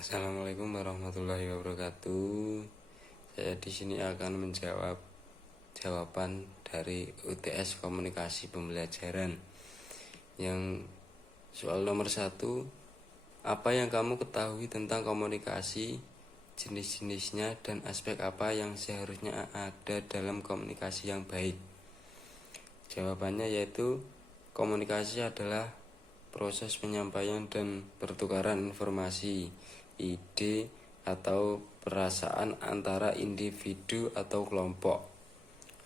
Assalamualaikum warahmatullahi wabarakatuh. Saya di sini akan menjawab jawaban dari UTS Komunikasi Pembelajaran. Yang soal nomor 1, apa yang kamu ketahui tentang komunikasi, jenis-jenisnya, dan aspek apa yang seharusnya ada dalam komunikasi yang baik? Jawabannya yaitu komunikasi adalah proses penyampaian dan pertukaran informasi, ide, atau perasaan antara individu atau kelompok.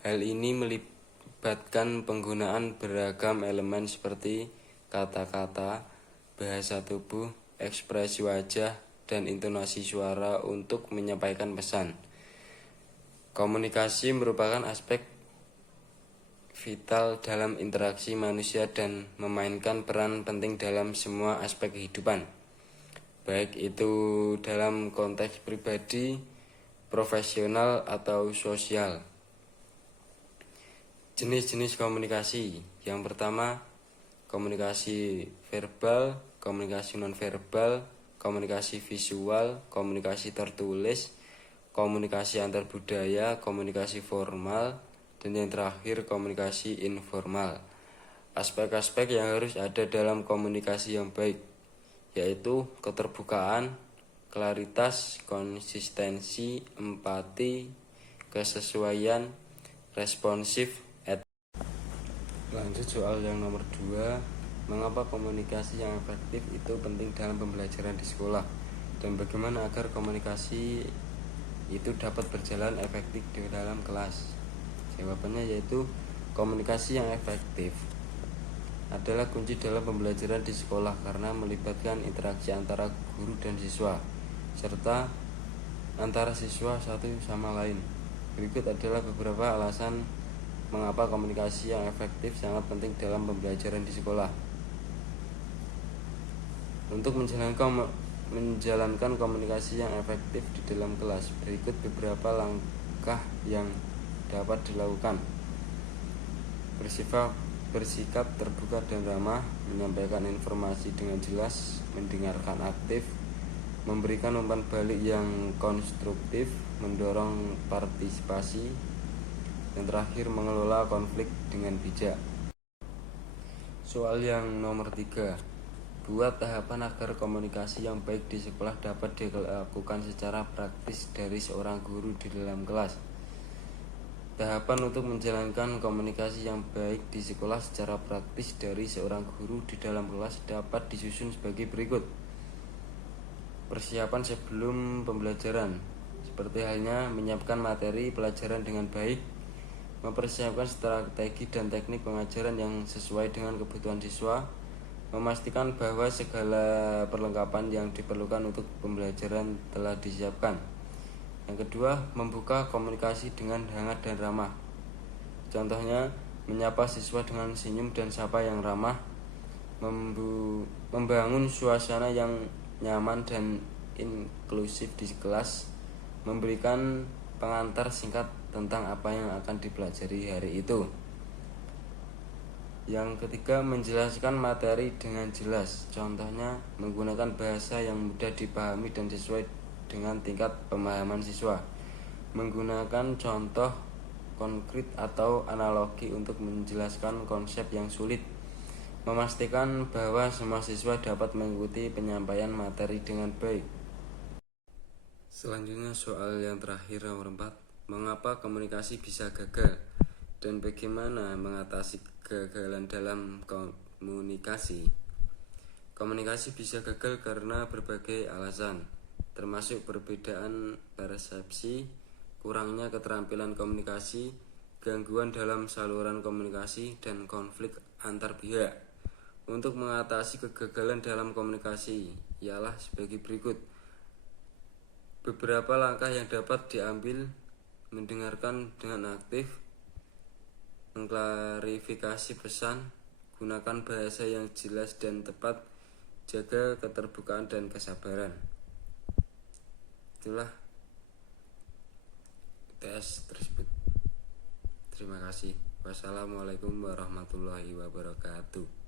Hal ini melibatkan penggunaan beragam elemen seperti kata-kata, bahasa tubuh, ekspresi wajah, dan intonasi suara untuk menyampaikan pesan. Komunikasi merupakan aspek vital dalam interaksi manusia dan memainkan peran penting dalam semua aspek kehidupan, baik itu dalam konteks pribadi, profesional, atau sosial. Jenis-jenis komunikasi. Yang pertama, komunikasi verbal, komunikasi nonverbal, komunikasi visual, komunikasi tertulis, komunikasi antar budaya, komunikasi formal, dan yang terakhir komunikasi informal. Aspek-aspek yang harus ada dalam komunikasi yang baik yaitu keterbukaan, klaritas, konsistensi, empati, kesesuaian, responsif. Lanjut soal yang nomor 2, mengapa komunikasi yang efektif itu penting dalam pembelajaran di sekolah, dan bagaimana agar komunikasi itu dapat berjalan efektif di dalam kelas? Jawabannya yaitu komunikasi yang efektif adalah kunci dalam pembelajaran di sekolah karena melibatkan interaksi antara guru dan siswa serta antara siswa satu sama lain. Berikut adalah beberapa alasan mengapa komunikasi yang efektif sangat penting dalam pembelajaran di sekolah. Untuk menjalankan komunikasi yang efektif di dalam kelas, berikut beberapa langkah yang dapat dilakukan. Bersikap terbuka dan ramah, menyampaikan informasi dengan jelas, mendengarkan aktif, memberikan umpan balik yang konstruktif, mendorong partisipasi, dan terakhir mengelola konflik dengan bijak. Soal yang nomor 3, buat tahapan agar komunikasi yang baik di sekolah dapat dilakukan secara praktis dari seorang guru di dalam kelas. Tahapan untuk menjalankan komunikasi yang baik di sekolah secara praktis dari seorang guru di dalam kelas dapat disusun sebagai berikut. Persiapan sebelum pembelajaran, seperti halnya menyiapkan materi pelajaran dengan baik, mempersiapkan strategi dan teknik pengajaran yang sesuai dengan kebutuhan siswa, memastikan bahwa segala perlengkapan yang diperlukan untuk pembelajaran telah disiapkan. Yang kedua, membuka komunikasi dengan hangat dan ramah. Contohnya, menyapa siswa dengan senyum dan sapa yang ramah, membangun suasana yang nyaman dan inklusif di kelas, memberikan pengantar singkat tentang apa yang akan dipelajari hari itu. Yang ketiga, menjelaskan materi dengan jelas. Contohnya, menggunakan bahasa yang mudah dipahami dan sesuai dengan tingkat pemahaman siswa. Menggunakan contoh konkret atau analogi untuk menjelaskan konsep yang sulit. Memastikan bahwa semua siswa dapat mengikuti penyampaian materi dengan baik. Selanjutnya soal yang terakhir nomor 4, mengapa komunikasi bisa gagal dan bagaimana mengatasi kegagalan dalam komunikasi. Komunikasi bisa gagal karena berbagai alasan, termasuk perbedaan persepsi, kurangnya keterampilan komunikasi, gangguan dalam saluran komunikasi, dan konflik antar pihak. Untuk mengatasi kegagalan dalam komunikasi ialah sebagai berikut. Beberapa langkah yang dapat diambil: mendengarkan dengan aktif, mengklarifikasi pesan, gunakan bahasa yang jelas dan tepat, jaga keterbukaan dan kesabaran. Itulah tes tersebut. Terima kasih. Wassalamualaikum warahmatullahi wabarakatuh.